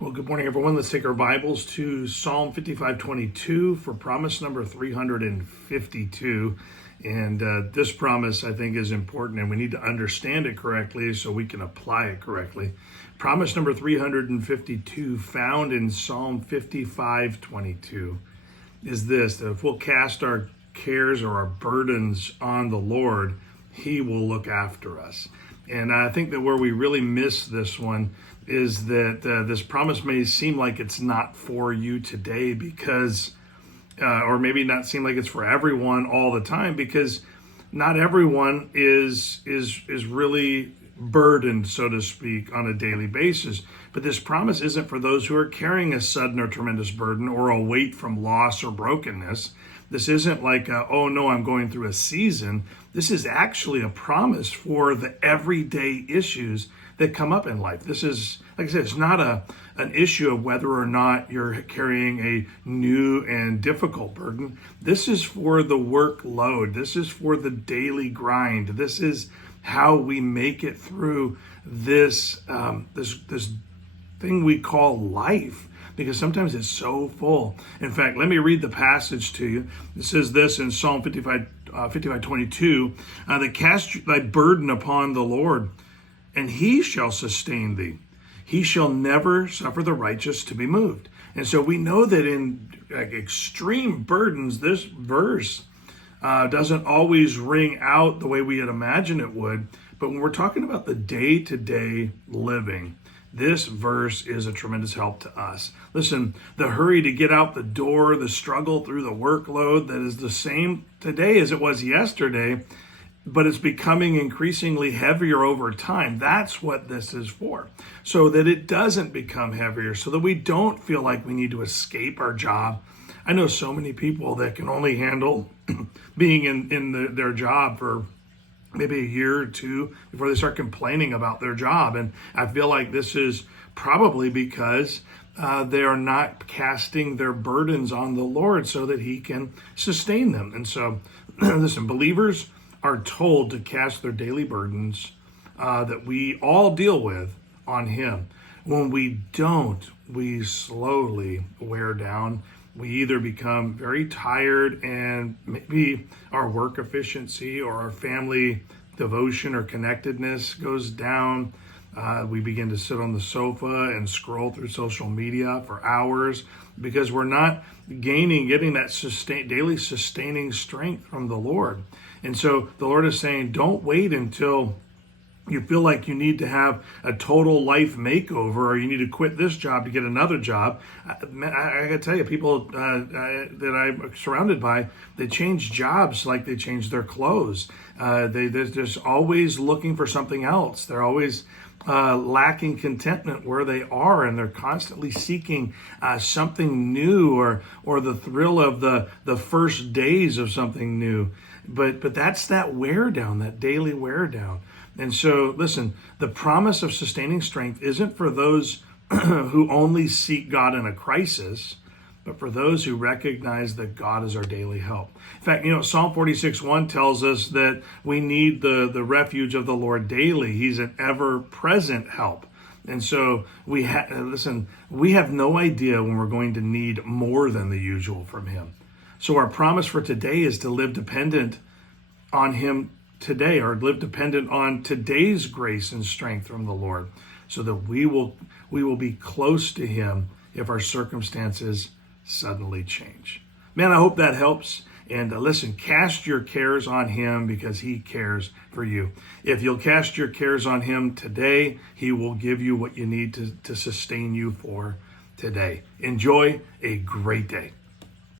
Well, good morning, everyone. Let's take our Bibles to Psalm 55:22 for promise number 352. And this promise, I think, is important, and we need to understand it correctly so we can apply it correctly. Promise number 352, found in Psalm 55:22, is this: that if we'll cast our cares or our burdens on the Lord, He will look after us. And I think that where we really miss this one is that this promise may seem like it's not for you today because, or maybe not seem like it's for everyone all the time, because not everyone is really burdened, so to speak, on a daily basis. But this promise isn't for those who are carrying a sudden or tremendous burden or a weight from loss or brokenness. This isn't like, oh no, I'm going through a season. This is actually a promise for the everyday issues that come up in life. This is, like I said, it's not an issue of whether or not you're carrying a new and difficult burden. This is for the workload. This is for the daily grind. This is how we make it through this this thing we call life, because sometimes it's so full. In fact, let me read the passage to you. It says this in Psalm 55:22, that cast thy burden upon the Lord, and He shall sustain thee. He shall never suffer the righteous to be moved. And so we know that in extreme burdens, this verse doesn't always ring out the way we had imagined it would. But when we're talking about the day-to-day living, this verse is a tremendous help to us. Listen, the hurry to get out the door, the struggle through the workload that is the same today as it was yesterday, but it's becoming increasingly heavier over time. That's what this is for, so that it doesn't become heavier, so that we don't feel like we need to escape our job. I know so many people that can only handle being in their job for maybe a year or two before they start complaining about their job. And I feel like this is probably because they are not casting their burdens on the Lord so that He can sustain them. And so, listen, believers are told to cast their daily burdens that we all deal with on Him. When we don't, we slowly wear down. We either become very tired and maybe our work efficiency or our family devotion or connectedness goes down. We begin to sit on the sofa and scroll through social media for hours because we're not getting that daily sustaining strength from the Lord. And so the Lord is saying, don't wait until you feel like you need to have a total life makeover, or you need to quit this job to get another job. I gotta tell you, people that I'm surrounded by, they change jobs like they change their clothes. They're just always looking for something else. They're always lacking contentment where they are, and they're constantly seeking something new, or the thrill of the first days of something new. But that's that wear down, that daily wear down. And so, listen, the promise of sustaining strength isn't for those who only seek God in a crisis, but for those who recognize that God is our daily help. In fact, Psalm 46:1 tells us that we need the refuge of the Lord daily. He's an ever-present help. And so we have no idea when we're going to need more than the usual from Him. So our promise for today is to live dependent on Him today, or live dependent on today's grace and strength from the Lord, so that we will be close to Him if our circumstances suddenly change. Man, I hope that helps. And listen, cast your cares on Him because He cares for you. If you'll cast your cares on Him today, He will give you what you need to sustain you for today. Enjoy a great day.